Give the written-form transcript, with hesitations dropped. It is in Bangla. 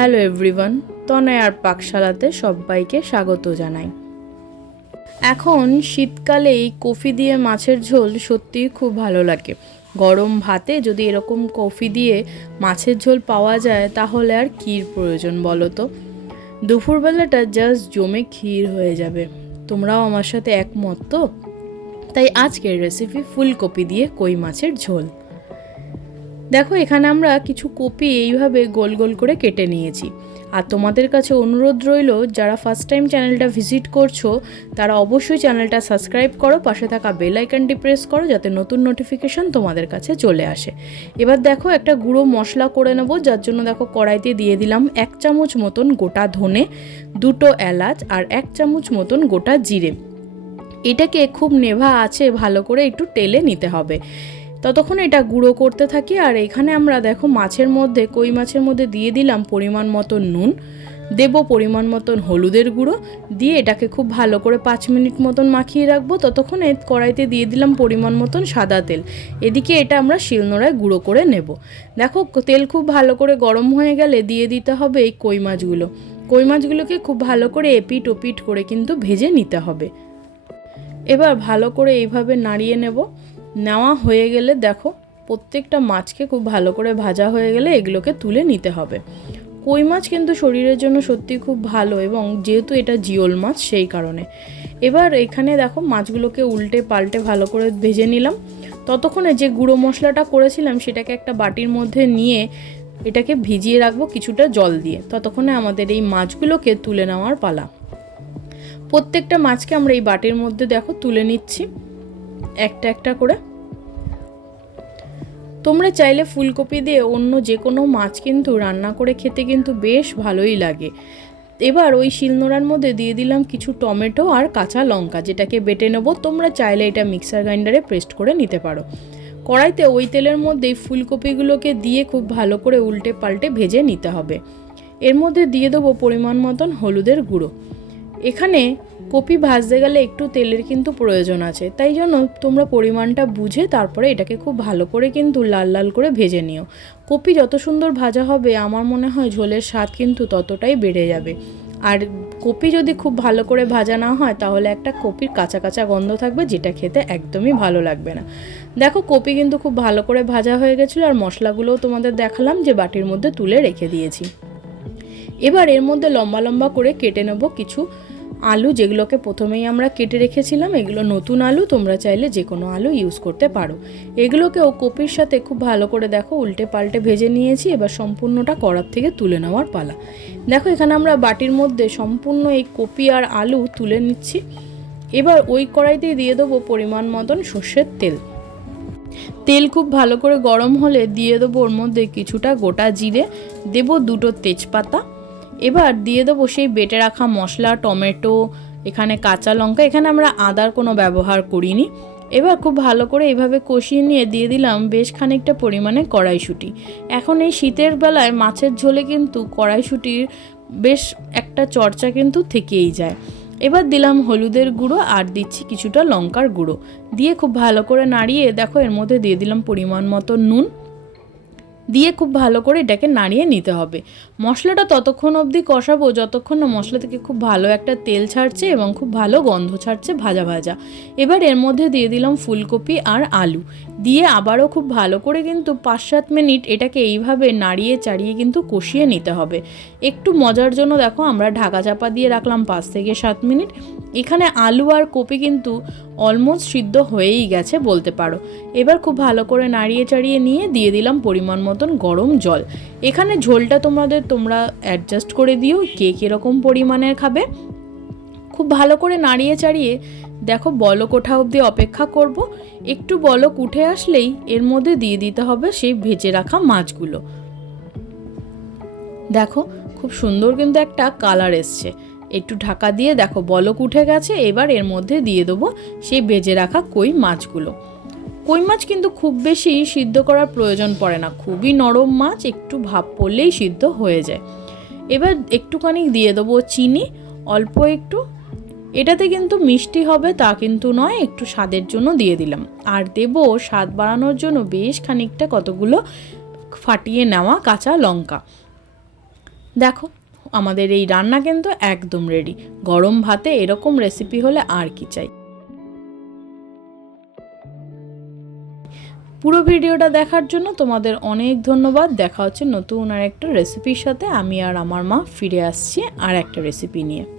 হ্যালো এভরিওয়ান, তনয়ার পাকশালাতে সবাইকে স্বাগত জানাই। এখন শীতকালে এই কফি দিয়ে মাছের ঝোল সত্যিই খুব ভালো লাগে। গরম ভাতে যদি এরকম কফি দিয়ে মাছের ঝোল পাওয়া যায় তাহলে আর ক্ষীর প্রয়োজন বলো তো। দুপুরবেলাটা জাস্ট জমে ক্ষীর হয়ে যাবে। তোমরাও আমার সাথে একমত তো? তাই আজকের রেসিপি ফুলকপি দিয়ে কই মাছের ঝোল। দেখো, এখানে আমরা কিছু কপি এইভাবে গোল গোল করে কেটে নিয়েছি। আর তোমাদের কাছে অনুরোধ রইল, যারা ফার্স্ট টাইম চ্যানেলটা ভিজিট করছো তারা অবশ্যই চ্যানেলটা সাবস্ক্রাইব করো, পাশে থাকা বেল আইকনটি প্রেস করো যাতে নতুন নোটিফিকেশন তোমাদের কাছে চলে আসে। এবার দেখো, একটা গুঁড়ো মশলা করে নেবো, যার জন্য দেখো কড়াইতে দিয়ে দিলাম 1 চামচ মতন গোটা ধনে, 2টো এলাচ আর 1 চামচ মতন গোটা জিরে। এটাকে খুব নেভা আছে ভালো করে একটু টেলে নিতে হবে। ততক্ষণ এটা গুঁড়ো করতে থাকি। আর এখানে আমরা দেখো মাছের মধ্যে, কই মাছের মধ্যে দিয়ে দিলাম পরিমাণ মতন নুন, দেব পরিমাণ মতন হলুদের গুঁড়ো, দিয়ে এটাকে খুব ভালো করে 5 মিনিট মতন মাখিয়ে রাখবো। ততক্ষণে কড়াইতে দিয়ে দিলাম পরিমাণ মতন সাদা তেল। এদিকে এটা আমরা শিলনোড়ায় গুঁড়ো করে নেব। দেখো, তেল খুব ভালো করে গরম হয়ে গেলে দিয়ে দিতে হবে এই কই মাছগুলো। কই মাছগুলোকে খুব ভালো করে এপিট ওপিট করে কিন্তু ভেজে নিতে হবে। এবার ভালো করে এইভাবে নাড়িয়ে নেওয়া হয়ে গেলে দেখো, প্রত্যেকটা মাছকে খুব ভালো করে ভাজা হয়ে গেলে এগুলোকে তুলে নিতে হবে। কই মাছ কিন্তু শরীরের জন্য সত্যি খুব ভালো, এবং যেহেতু এটা জিওল মাছ সেই কারণে। এবার এখানে দেখো মাছগুলোকে উল্টে পাল্টে ভালো করে ভেজে নিলাম। ততক্ষণে যে গুঁড়ো মশলাটা করেছিলাম সেটাকে একটা বাটির মধ্যে নিয়ে এটাকে ভিজিয়ে রাখবো কিছুটা জল দিয়ে। ততক্ষণে আমাদের এই মাছগুলোকে তুলে নেওয়ার পালা। প্রত্যেকটা মাছকে আমরা এই বাটির মধ্যে দেখো তুলে নিচ্ছি একটা একটা করে। তোমরা চাইলে ফুলকপি দিয়ে অন্য যে কোনো মাছ কিন্তু রান্না করে খেতে কিন্তু বেশ ভালোই লাগে। এবার ওই শিলনোড়ার মধ্যে দিয়ে দিলাম কিছু টমেটো আর কাঁচা লঙ্কা, যেটাকে বেটে নেবো। তোমরা চাইলে এটা মিক্সার গ্রাইন্ডারে পেস্ট করে নিতে পারো। কড়াইতে ওই তেলের মধ্যেই ফুলকপিগুলোকে দিয়ে খুব ভালো করে উল্টে পাল্টে ভেজে নিতে হবে। এর মধ্যে দিয়ে দেবো পরিমাণ মতন হলুদের গুঁড়ো। এখানে কপি ভাজতে গেলে একটু তেলের কিন্তু প্রয়োজন আছে, তাই জন্য তোমরা পরিমাণটা বুঝে তারপরে এটাকে খুব ভালো করে কিন্তু লাল লাল করে ভেজে নিও। কপি যত সুন্দর ভাজা হবে আমার মনে হয় ঝোলের স্বাদ কিন্তু ততটাই বেড়ে যাবে। আর কপি যদি খুব ভালো করে ভাজা না হয় তাহলে একটা কপির কাঁচা কাঁচা গন্ধ থাকবে, যেটা খেতে একদমই ভালো লাগবে না। দেখো, কপি কিন্তু খুব ভালো করে ভাজা হয়ে গেছিলো। আর মশলাগুলোও তোমাদের দেখালাম যে বাটির মধ্যে তুলে রেখে দিয়েছি। এবার এর মধ্যে লম্বা লম্বা করে কেটে নেব কিছু আলু, যেগুলোকে প্রথমেই আমরা কেটে রেখেছিলাম। এগুলো নতুন আলু, তোমরা চাইলে যে কোনো আলু ইউজ করতে পারো। এগুলোকেও কপির সাথে খুব ভালো করে দেখো উল্টে পাল্টে ভেজে নিয়েছি। এবার সম্পূর্ণটা কড়ার থেকে তুলে নেওয়ার পালা। দেখো, এখানে আমরা বাটির মধ্যে সম্পূর্ণ এই কপি আর আলু তুলে নিচ্ছি। এবার ওই কড়াইতেই দিয়ে দেবো পরিমাণ মতন সর্ষের তেল। তেল খুব ভালো করে গরম হলে দিয়ে দেবো ওর মধ্যে কিছুটা গোটা জিরে, দেবো 2টো তেজপাতা। এবার দিয়ে দেবো সেই বেটে রাখা মশলা, টমেটো, এখানে কাঁচা লঙ্কা। এখানে আমরা আদার কোনো ব্যবহার করিনি। এবার খুব ভালো করে এইভাবে কষিয়ে নিয়ে দিয়ে দিলাম বেশ খানিকটা পরিমাণে কড়াইশুঁটি। এখন এই শীতের বেলায় মাছের ঝোলে কিন্তু কড়াইশুঁটির বেশ একটা চর্চা কিন্তু থেকেই যায়। এবার দিলাম হলুদের গুঁড়ো আর দিচ্ছি কিছুটা লঙ্কার গুঁড়ো, দিয়ে খুব ভালো করে নাড়িয়ে দেখো এর মধ্যে দিয়ে দিলাম পরিমাণ মতো নুন, দিয়ে খুব ভালো করে এটাকে নাড়িয়ে নিতে হবে। মশলাটা ততক্ষণ অবধি কষাবো যতক্ষণ না মশলা থেকে খুব ভালো একটা তেল ছাড়ছে এবং খুব ভালো গন্ধ ছাড়ছে ভাজা ভাজা। এবার এর মধ্যে দিয়ে দিলাম ফুলকপি আর আলু, দিয়ে আবারও খুব ভালো করে কিন্তু 5-7 মিনিট এটাকে এইভাবে নাড়িয়ে চাড়িয়ে কিন্তু কষিয়ে নিতে হবে। একটু মজার জন্য দেখো আমরা ঢাকা চাপা দিয়ে রাখলাম 5 থেকে 7 মিনিট। এখানে আলু আর কপি কিন্তু অলমোস্ট সিদ্ধ হয়েই গেছে বলতে পারো। এবার খুব ভালো করে নাড়িয়ে চাড়িয়ে নিয়ে দিয়ে দিলাম পরিমাণ মতন গরম জল। এখানে ঝোলটা তোমরা অ্যাডজাস্ট করে দিও কে কীরকম পরিমাণের খাবে। খুব ভালো করে নাড়িয়ে চাড়িয়ে দেখো বলক ওঠা অবধি অপেক্ষা করব। একটু বলক উঠে আসলেই এর মধ্যে দিয়ে দিতে হবে সেই ভেজে রাখা মাছগুলো। দেখো, খুব সুন্দর কিন্তু একটা কালার এসছে। একটু ঢাকা দিয়ে দেখো বলক উঠে গেছে। এবার এর মধ্যে দিয়ে দেবো সেই ভেজে রাখা কই মাছগুলো। কই মাছ কিন্তু খুব বেশি সিদ্ধ করার প্রয়োজন পড়ে না, খুবই নরম মাছ, একটু ভাপ পড়লেই সিদ্ধ হয়ে যায়। এবার একটুখানি দিয়ে দেবো চিনি, অল্প একটু। এটাতে কিন্তু মিষ্টি হবে তা কিন্তু নয়, একটু স্বাদের জন্য দিয়ে দিলাম। আর দেবো স্বাদ বাড়ানোর জন্য বেশ খানিকটা কতগুলো ফাটিয়ে নেওয়া কাঁচা লঙ্কা। দেখো আমাদের এই রান্না কিন্তু একদম রেডি। গরম ভাতে এরকম রেসিপি হলে আর কি চাই। পুরো ভিডিওটা দেখার জন্য তোমাদের অনেক ধন্যবাদ। দেখা হচ্ছে নতুন আর একটা রেসিপির সাথে। আমি আর আমার মা ফিরে আসছি আর একটা রেসিপি নিয়ে।